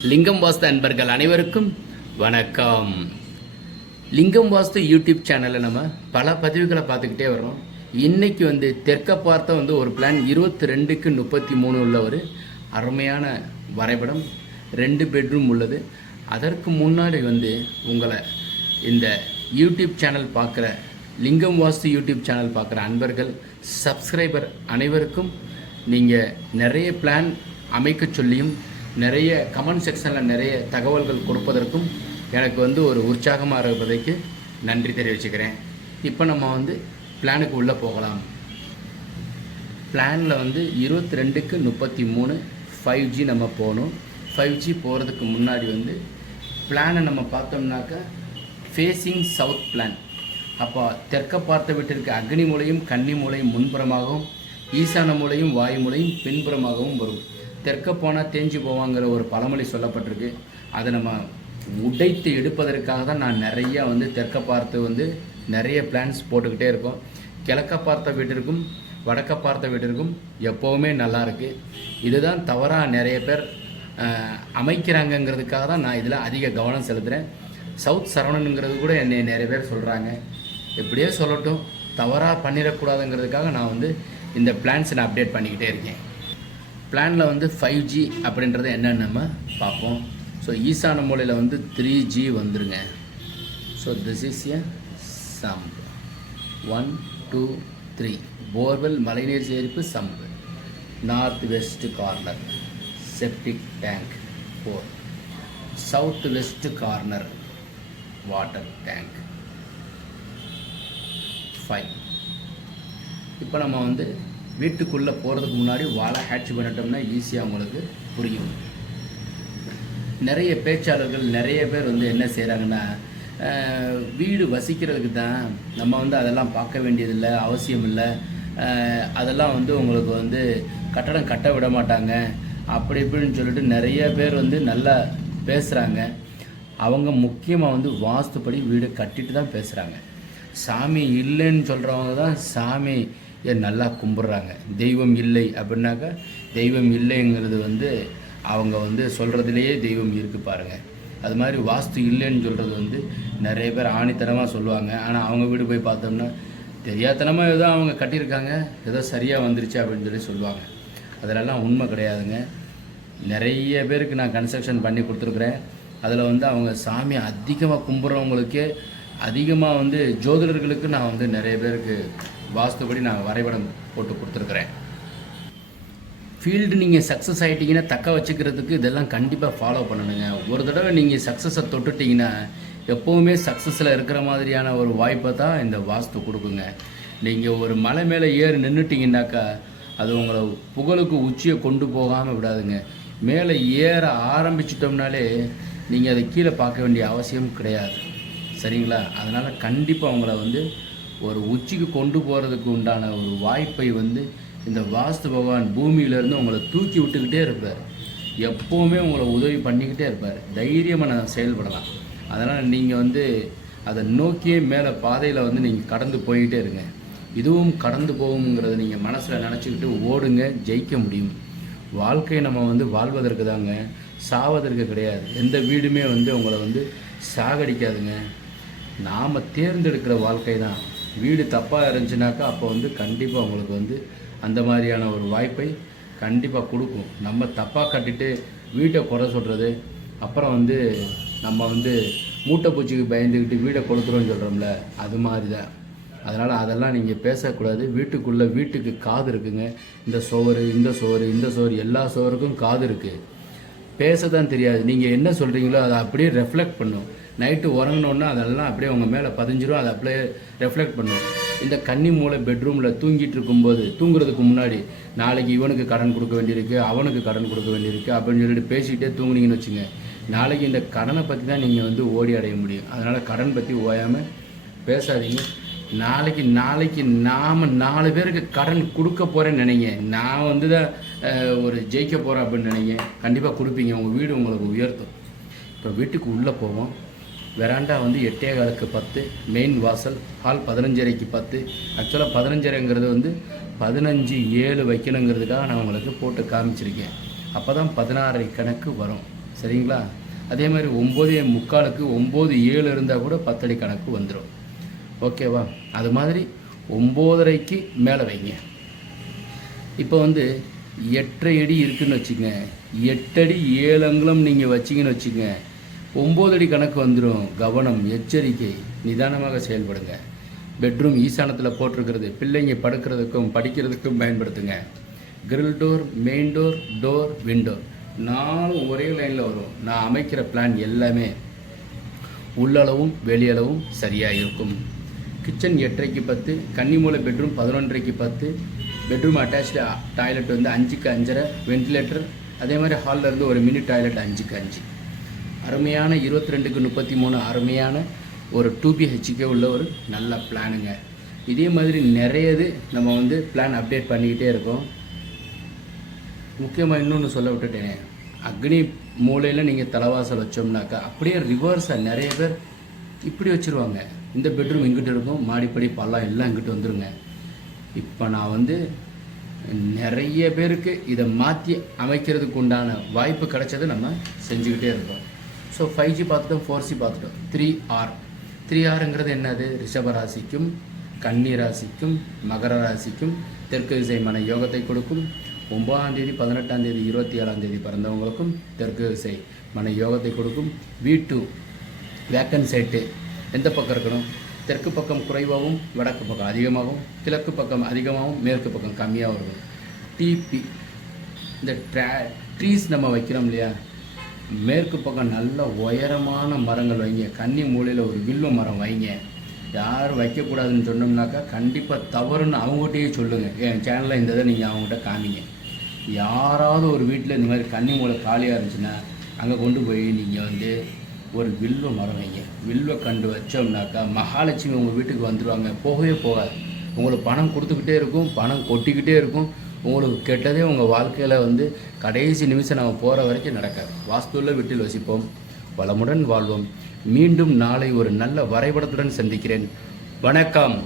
லிங்கம் வாஸ்து அன்பர்கள் அனைவருக்கும் வணக்கம். லிங்கம் வாஸ்து யூடியூப் சேனலில் நம்ம பல பதிவுகளை பார்த்துக்கிட்டே வரோம். இன்றைக்கி தெற்க பார்த்த ஒரு பிளான் 22'க்கு 33 உள்ள ஒரு அருமையான வரைபடம், 2 பெட்ரூம் உள்ளது. அதற்கு முன்னாடி உங்களை இந்த யூடியூப் சேனல் பார்க்குற லிங்கம் வாஸ்து யூடியூப் சேனல் பார்க்குற அன்பர்கள் சப்ஸ்கிரைபர் அனைவருக்கும் நீங்கள் நிறைய பிளான் அமைக்க சொல்லியும் நிறைய கமெண்ட் செக்ஷனில் நிறைய தகவல்கள் கொடுப்பதற்கும் எனக்கு ஒரு உற்சாகமாக இருப்பதைக்கு நன்றி தெரிவிச்சுக்கிறேன். இப்போ நம்ம பிளானுக்கு உள்ளே போகலாம். பிளானில் 22'க்கு 33 5G நம்ம போகணும். 5G போகிறதுக்கு முன்னாடி பிளானை நம்ம பார்த்தோம்னாக்கா ஃபேஸிங் சவுத் பிளான். அப்போ தெற்க பார்த்த வீட்டிற்கு அக்னி மூலையும் கன்னி மூலையும் முன்புறமாகவும், ஈசான மூலையும் வாயு மூலையும் பின்புறமாகவும் வரும். தெற்க போனால் தேஞ்சு போவாங்கிற ஒரு பழமொழி சொல்லப்பட்டிருக்கு. அதை நம்ம உடைத்து எடுப்பதற்காக தான் நான் நிறையா தெற்க பார்த்து நிறைய பிளான்ஸ் போட்டுக்கிட்டே இருக்கோம். கிழக்க பார்த்த வீட்டிற்கும் வடக்க பார்த்த வீட்டிற்கும் எப்போவுமே நல்லா இருக்குது. இதுதான் தவறாக நிறைய பேர் அமைக்கிறாங்கங்கிறதுக்காக தான் நான் இதில் அதிக கவனம் செலுத்துகிறேன். சவுத் சரவணனுங்கிறது கூட என்னை நிறைய பேர் சொல்கிறாங்க. எப்படியே சொல்லட்டும், தவறாக பண்ணிடக்கூடாதுங்கிறதுக்காக நான் இந்த பிளான்ஸை நான் அப்டேட் பண்ணிக்கிட்டே இருக்கேன். பிளானில் 5G அப்படின்றது என்னென்னு நம்ம பார்ப்போம். ஸோ ஈசான மூலையில் 3G வந்துருங்க. So this is a sump 1 2 3 borewell மழைநீர் சேரிப்பு sump. North west corner septic tank 4. South west corner water tank 5. இப்போ நம்ம வீட்டுக்குள்ளே போகிறதுக்கு முன்னாடி வாழை ஹேட்ச் பண்ணிட்டோம்னா ஈஸியாக உங்களுக்கு புரியும். நிறைய பேச்சாளர்கள் நிறைய பேர் என்ன செய்கிறாங்கன்னா, வீடு வசிக்கிறதுக்கு தான் நம்ம அதெல்லாம் பார்க்க வேண்டியதில்லை, அவசியம் இல்லை, அதெல்லாம் உங்களுக்கு கட்டடம் கட்ட விட மாட்டாங்க அப்படி இப்படின்னு சொல்லிட்டு நிறைய பேர் நல்லா பேசுகிறாங்க. அவங்க முக்கியமாக வாஸ்துப்படி வீடு கட்டிட்டு தான் பேசுகிறாங்க. சாமி இல்லைன்னு சொல்கிறவங்க தான் சாமி நல்லா கும்பிட்றாங்க. தெய்வம் இல்லை அப்படின்னாக்கா தெய்வம் இல்லைங்கிறது அவங்க சொல்கிறதுலையே தெய்வம் இருக்குது பாருங்கள். அது மாதிரி வாஸ்து இல்லைன்னு சொல்கிறது நிறைய பேர் ஆணித்தனமாக சொல்லுவாங்க. ஆனால் அவங்க வீடு போய் பார்த்தோம்னா தெரியாதனமாக ஏதோ அவங்க கட்டியிருக்காங்க, ஏதோ சரியாக வந்துருச்சு அப்படின்னு சொல்லுவாங்க. அதிலெல்லாம் உண்மை கிடையாதுங்க. நிறைய பேருக்கு நான் கன்ஸ்ட்ரக்ஷன் பண்ணி கொடுத்துருக்குறேன். அதில் அவங்க சாமி அதிகமாக கும்பிட்றவங்களுக்கே அதிகமாக ஜோதிடர்களுக்கு நான் நிறைய பேருக்கு வாஸ்துபடி நான் வரைபடம் போட்டு கொடுத்துருக்குறேன். ஃபீல்டு நீங்கள் சக்ஸஸ் ஆகிட்டிங்கன்னா தக்க வச்சுக்கிறதுக்கு இதெல்லாம் கண்டிப்பாக ஃபாலோ பண்ணணுங்க. ஒரு தடவை நீங்கள் சக்ஸஸை தொட்டுட்டிங்கன்னா எப்போவுமே சக்ஸஸில் இருக்கிற மாதிரியான ஒரு வாய்ப்பை தான் இந்த வாஸ்து கொடுக்குங்க. நீங்கள் ஒரு மலை மேலே ஏறி நின்றுட்டிங்கன்னாக்கா அது உங்களை புகழுக்கு உச்சியை கொண்டு போகாமல் விடாதுங்க. மேலே ஏற ஆரம்பிச்சிட்டோம்னாலே நீங்கள் அதை கீழே பார்க்க வேண்டிய அவசியம் கிடையாது, சரிங்களா? அதனால் கண்டிப்பாக உங்களை ஒரு உச்சிக்கு கொண்டு போகிறதுக்கு உண்டான ஒரு வாய்ப்பை இந்த வாஸ்து பகவான் பூமியிலேருந்து உங்களை தூக்கி விட்டுக்கிட்டே இருப்பார். எப்போவுமே உங்களை உதவி பண்ணிக்கிட்டே இருப்பார். தைரியமாக நான் செயல்படலாம். அதனால் நீங்கள் அதை நோக்கியே மேலே பாதையில் நீங்கள் கடந்து போய்கிட்டே இருங்க. இதுவும் கடந்து போகுங்கிறத நீங்கள் மனசில் நினச்சிக்கிட்டு ஓடுங்க, ஜெயிக்க முடியும். வாழ்க்கையை நம்ம வாழ்வதற்கு தாங்க, சாவதற்கு கிடையாது. எந்த வீடுமே உங்களை சாகடிக்காதுங்க. நாம் தேர்ந்தெடுக்கிற வாழ்க்கை தான். வீடு தப்பாக இருந்துச்சுனாக்கா அப்போ கண்டிப்பாக உங்களுக்கு அந்த மாதிரியான ஒரு வாய்ப்பை கண்டிப்பாக கொடுக்கும். நம்ம தப்பாக கட்டிட்டு வீட்டை குறை சொல்கிறது, அப்புறம் நம்ம மூட்டை பூச்சிக்கு பயந்துக்கிட்டு வீடை கொளுத்துறோன்னு சொல்கிறோம்ல, அது மாதிரி தான். அதனால் அதெல்லாம் நீங்கள் பேசக்கூடாது. வீட்டுக்கு காது இருக்குங்க. இந்த சுவர் இந்த சுவர் இந்த சுவர் எல்லா சுவருக்கும் காது இருக்குது. பேச தான் தெரியாது. நீங்கள் என்ன சொல்கிறீங்களோ அதை அப்படியே ரெஃப்ளெக்ட் பண்ணும். நைட்டு உறங்கினோன்னா அதெல்லாம் அப்படியே உங்கள் மேலே பதிஞ்சிரும், அதை அப்படியே ரெஃப்ளெக்ட் பண்ணும். இந்த கன்னி மூலை பெட்ரூமில் தூங்கிட்டு இருக்கும்போது, தூங்குறதுக்கு முன்னாடி நாளைக்கு இவனுக்கு கடன் கொடுக்க வேண்டியிருக்கு, அவனுக்கு கடன் கொடுக்க வேண்டியிருக்கு அப்படின்னு சொல்லிட்டு பேசிக்கிட்டே தூங்குனீங்கன்னு வச்சுங்க, நாளைக்கு இந்த கடனை பற்றி தான் நீங்கள் ஓடி அடைய முடியும். அதனால் கடன் பற்றி ஓயாமல் பேசாதீங்க. நாளைக்கு நாம் 4 பேருக்கு கடன் கொடுக்க போகிறேன்னு நினைங்க. நான் தான் ஒரு ஜெயிக்க போகிறேன் அப்படின்னு நினைங்க. கண்டிப்பாக கொடுப்பீங்க. உங்கள் வீடு உங்களுக்கு உயர்த்தும். இப்போ வீட்டுக்கு உள்ளே போவோம். வெராண்டா 8:15க்கு 10, மெயின் வாசல் ஹால் 15:30க்கு 10. ஆக்சுவலாக 15:30ங்கிறது 15:07 வைக்கணுங்கிறதுக்காக நான் உங்களுக்கு போட்டு காமிச்சிருக்கேன். அப்போ தான் 16 கணக்கு வரும். சரிங்களா? அதே மாதிரி 9:45க்கு 9:07 இருந்தால் கூட 10 அடி கணக்கு வந்துடும். ஓகேவா? அது மாதிரி 9:30க்கு மேலே வைங்க. இப்போ வந்து 8.5 அடி இருக்குதுன்னு வச்சுங்க, 8 அடி 7 அங்குலம் நீங்கள் வச்சிங்கன்னு வச்சுங்க, 9 அடி கணக்கு வந்துடும். கவனம், எச்சரிக்கை, நிதானமாக செயல்படுங்க. பெட்ரூம் ஈசானத்தில் போட்டிருக்கிறது பிள்ளைங்க படுக்கிறதுக்கும் படிக்கிறதுக்கும் பயன்படுத்துங்க. Grill door, main door, door, window 4 ஒரே லைனில் வரும். நான் அமைக்கிற பிளான் எல்லாமே உள்ளளவும் வெளியளவும் சரியாக இருக்கும். கிச்சன் 8:30க்கு 10, கன்னிமூலை பெட்ரூம் 11:30க்கு 10, பெட்ரூம் அட்டாச்சு டாய்லெட் வந்து 5க்கு 5.5, வென்டிலேட்டர் அதே மாதிரி ஹாலில் இருந்து ஒரு மினி டாய்லெட் 5க்கு 5. அருமையான 22க்கு 33 அருமையான ஒரு 2BHK உள்ள ஒரு நல்ல பிளானுங்க. இதே மாதிரி நிறையது நம்ம வந்து பிளான் அப்டேட் பண்ணிக்கிட்டே இருக்கோம். முக்கியமாக இன்னொன்று சொல்ல விட்டுட்டேனே, அக்னி மூலையில் நீங்கள் தலைவாசல் வச்சோம்னாக்கா அப்படியே ரிவர்ஸாக நிறைய பேர் இப்படி வச்சுருவாங்க. இந்த பெட்ரூம் இங்கிட்டு இருக்கும், மாடிப்படி பள்ளம் எல்லாம் இங்கிட்டு வந்துடுங்க. இப்போ நான் வந்து நிறைய பேருக்கு இதை மாற்றி அமைக்கிறதுக்கு உண்டான வாய்ப்பு கிடைச்சதை நம்ம செஞ்சுக்கிட்டே இருக்கோம். ஸோ 5G பார்த்துட்டோம், 4C பார்த்துட்டோம். 3R 3Rங்கிறது என்னது? ரிஷபராசிக்கும் கன்னி ராசிக்கும் மகர ராசிக்கும் தெற்கு திசை மன யோகத்தை கொடுக்கும். 9ஆம் தேதி 18ஆம் தேதி 27ஆம் தேதி பிறந்தவங்களுக்கும் தெற்கு திசை மன யோகத்தை கொடுக்கும். V2 வேக்கன் சைட்டு எந்த பக்கம் இருக்கணும்? தெற்கு பக்கம் குறைவாகவும் வடக்கு பக்கம் அதிகமாகவும், கிழக்கு பக்கம் அதிகமாகவும், மேற்கு பக்கம் கம்மியாகவும் இருக்கும். TP இந்த ட்ரீஸ் நம்ம வைக்கிறோம் இல்லையா, மேற்கு பக்கம் நல்ல உயரமான மரங்கள் வைங்க. கன்னி மூலையில் ஒரு வில்வ மரம் வைங்க. யாரும் வைக்கக்கூடாதுன்னு சொன்னோம்னாக்கா கண்டிப்பாக தவறுன்னு அவங்ககிட்டயே சொல்லுங்கள். என் சேனலில் இந்த இதை நீங்கள் அவங்ககிட்ட காமிங்க. யாராவது ஒரு வீட்டில் இந்த மாதிரி கன்னி மூலை காலியாக இருந்துச்சுன்னா அங்கே கொண்டு போய் நீங்கள் வந்து ஒரு வில்வ மரம் வைங்க. வில்வ கண்டு வச்சோம்னாக்கா மகாலட்சுமி உங்கள் வீட்டுக்கு வந்துடுவாங்க. போகவே போகாது. உங்களுக்கு பணம் கொடுத்துக்கிட்டே இருக்கும், பணம் கொட்டிக்கிட்டே இருக்கும். உங்களுக்கு கெட்டதே உங்கள் வாழ்க்கையில் வந்து கடைசி நிமிஷம் நம்ம போகிற வரைக்கும் நடக்காது. வாஸ்துவில் வீட்டில் வசிப்போம், வளமுடன் வாழ்வோம். மீண்டும் நாளை ஒரு நல்ல வரைபடத்துடன் சந்திக்கிறேன். வணக்கம்.